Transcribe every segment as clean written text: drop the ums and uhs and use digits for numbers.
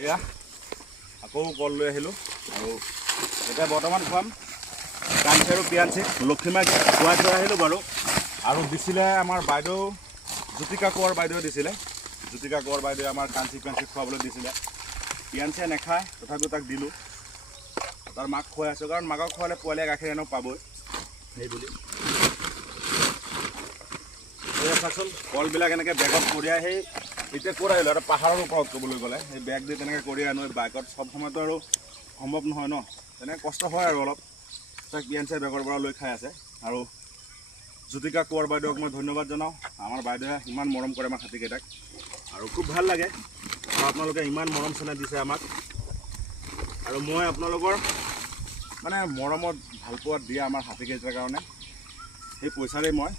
এয়া আকৌ কল লৈ আহিলোঁ আৰু এতিয়া বৰ্তমান খুৱাম কাঞ্চি আৰু পিয়াঞ্চি। লক্ষীমাক খুৱাই থৈ আহিলোঁ বাৰু। আৰু দিছিলে আমাৰ বাইদেউ জ্যোতিকা কোঁৱৰ বাইদেৱে দিছিলে। জ্যোতিকা কোঁৱৰ বাইদেৱে আমাৰ কাঞ্চি পিয়াঞ্চি খুৱাবলৈ দিছিলে। পিয়াঞ্চিয়ে নাখায়, তথাপিও তাক দিলোঁ। তাৰ মাক খুৱাই আছোঁ, কাৰণ মাকক খুৱালে পোৱালীয়ে গাখীৰ এনেও পাবই সেই বুলি। এই চাচোন কলবিলাক এনেকৈ বেগত কঢ়িয়াই সেই এতিয়া ক'ত আহিলোঁ এটা পাহাৰৰ ওপৰত ক'বলৈ গ'লে সেই বেগ দি তেনেকৈ কঢ়িয়াই আনো। বাইকত চব সময়তো আৰু সম্ভৱ নহয় ন, তেনেকৈ কষ্ট হয় আৰু অলপ। তাক পিয়াঞ্চিয়ে বেগৰ পৰা লৈ খাই আছে। আৰু জ্যোতিকা কোঁৱৰ বাইদেউক মই ধন্যবাদ জনাওঁ। আমাৰ বাইদেৱে ইমান মৰম কৰে আমাৰ হাতীকেইটাক আৰু খুব ভাল লাগে। আৰু আপোনালোকে ইমান মৰম চেনেহ দিছে আমাক। আৰু মই আপোনালোকৰ মানে মৰমত ভালপোৱাত দিয়া আমাৰ হাতীকেইটাৰ কাৰণে সেই পইচাৰেই মই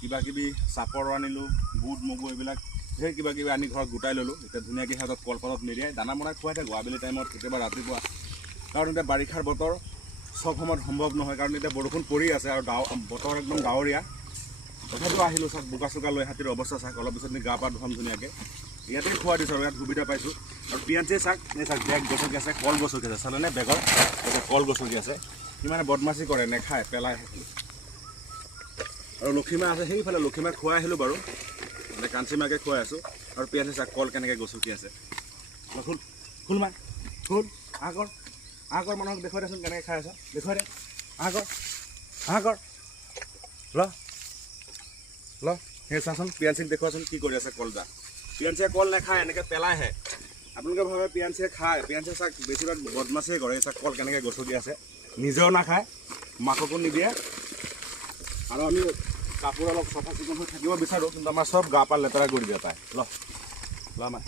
কিবাকিবি চাপৰ আনিলোঁ, বুট মগু এইবিলাক ধেৰ কিবাকিবি আনি ঘৰত গোটাই ল'লোঁ। এতিয়া ধুনীয়াকৈ সিহঁতক কলপাতত মেৰিয়াই দানা বনাই খুৱাই থাকোঁ আবেলি টাইমত, কেতিয়াবা ৰাতিপুৱা। কাৰণ এতিয়া বাৰিষাৰ বতৰ, চব সময়ত সম্ভৱ নহয়, কাৰণ এতিয়া বৰষুণ পৰি আছে আৰু বতৰ একদম ডাৱৰীয়া। তথাপিও আহিলোঁ, চাওক বোকা চোকা লৈ হাতীৰ অৱস্থা চাওক। অলপ পিছত গা পা ধুৱাম ধুনীয়াকৈ, ইয়াতে খুৱাই দিছোঁ আৰু ইয়াত সুবিধা পাইছোঁ। আৰু পিয়াঞ্চিয়ে চাওক, এই চাওক বেগ গছকি আছে, কল গছকি আছে, চালেনে বেগৰ কল গছকি আছে। ইমানে বদমাচি কৰে, নেখায়, পেলাই আহিলোঁ। আৰু লক্ষীমা আছে সেইফালে, লক্ষীমাক খুৱাই আহিলোঁ বাৰু। মানে কাঞ্চি মাকে খুৱাই আছোঁ। আৰু পিয়াঞ্চি চাওক কল কেনেকৈ গছকি আছে। খুল খুল মাৰ খুল, আগৰ মানুহক দেখুৱাই দেচোন কেনেকৈ খাই আছ, দেখুৱাই দে, আগৰ ল সেই চাচোন পিয়াঞ্চিক দেখুৱাচোন কি কৰি আছে কলটা। পিয়াঞ্চিয়ে কল নাখায়, এনেকৈ পেলাইহে। আপোনালোকে ভাবে পিয়াঞ্চিয়ে খায়, পিয়াঞ্চিয়ে চাওক বেছিভাগ বদমাচিয়ে কৰে। চাওক কল কেনেকৈ গছকি আছে, নিজেও নাখায়, মাককো নিদিয়ে। আৰু আমি কাপোৰ অলপ চাফা চিকুণ হৈ থাকিব বিচাৰোঁ, কিন্তু আমাৰ চব গা পা লেতেৰা কৰি দিয়ে তাই। ল আমাৰ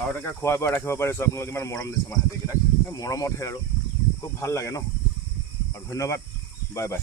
আৰু এনেকৈ খুৱাই বোৱাই ৰাখিব পাৰিছোঁ। আপোনালোকে ইমান মৰম দিছে আমাৰ হাতীকেইটাক, মৰমতহে আৰু খুব ভাল লাগে ন। আৰু ধন্যবাদ, বাই বাই।